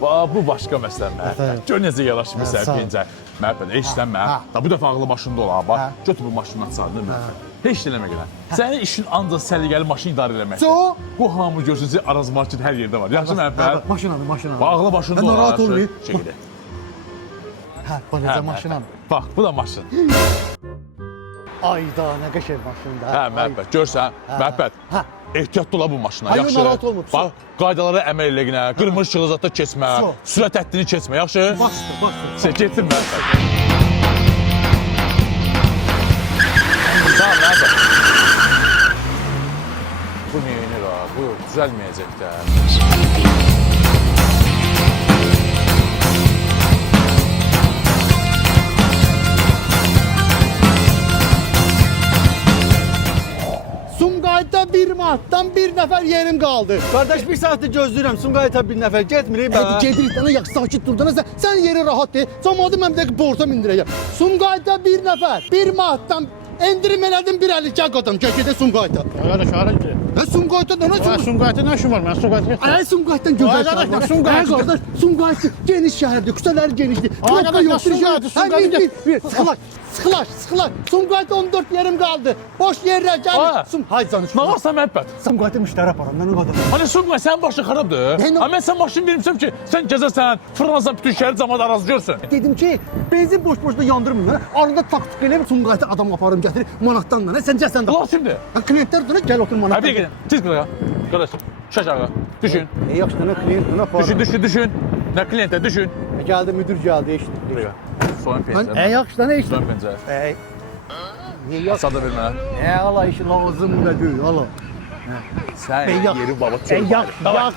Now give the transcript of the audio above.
Bu başqa məsələ Məhəbbət. Gör necə yanaşmır sən pincə. Məhəbbət, eşlənmə. Bu dəfə ağlı başında ola. Bax, götür bu maşından çağırdır Məhəbbət. Heç eləmə gələn. Sənin işin ancaq səliqəli maşın idarə eləməkdir. Bu hamı görsün ki, Araz Market hər yerdə var. Yaxşı Məhəbbət? Maşın. Ağlı başında ola. Narahat olmayın. Çəkildi. Bu necə maşın? Bax, bu da maşın. Ayda, nə qəşəng maşındır. Hə, Məhəbbət, görsən, Məhəbbət. Ehtiyatlı ola bu maşına, Ay, yaxşı. narahat olma, Bax, qaydalara əməl eləginə, qırmızı işıqda keçmə, sürət həddini keçmə, yaxşı? Başdır. Sən getdin Məhəbbət. Tamam, Məhəbbət. Bu neyinir ha, bu düzəlməyəcək də. Sumqayıtda bir manatdan bir nəfər yerim qaldı. Qardaş bir saatdır gözləyirəm. Sumqayıta bir nəfər getmirik bə. Hadi gedirik dana yaxşı sakit dur dana sən yeri rahat de. Camaatı mən bir dəqiqə borta mindirəcəm. Sumqayıtda bir nəfər bir manatdan endirim elədim bir 50 kağıt adam gedə Sumqayıta. Qardaş hara gidiyor? Sumqayıtda dana Aa, Sumqayıtın nə işin var? Mən Sumqayıtı getdim. Ay Sumqayıtdan gözəl. Qardaş, bax, Sumqayıt. Qardaş Sumqayıt geniş şəhərdir, küçələri genişdir. Qardaş, bax, Sumqayıt. Sıxılar. Sumqayıtda 14 yerim qaldı. Boş yerlər gəl. Hay canım. Nə varsa Məhəbbət? Sumqayıtda müştəri aparam mən o qədər. Hani Sumqay, sənin başın xarabdır. Nə? Amma mən sən maşın vermişəm ki, sən gəzəsən, fırlanasan, bütün şəhəri camaat arazı görsün. Dedim ki, benzin boş-boşda yandırmır. Arada taktik eləyib Sumqayıtda adam aparım gətirir manatdan da. Sən gəl sən də. Allah şimdi. Klientlər dönə gəl otur Ha manatdan. bir gelin. Tez qılağa. Qardaş, şaş ağa. Düşün. Yaxşı dənə klient aparım. Düşün. Nə klientə düşün. Gəldi müdür gəldi eşitdi. Buraya. Soyun pencere. Yaxşı dənə eşitdi. Soyun pencere. Asada vermə. Allah işi lazım da deyil, Allah. Sən yeri baba Yaxşı.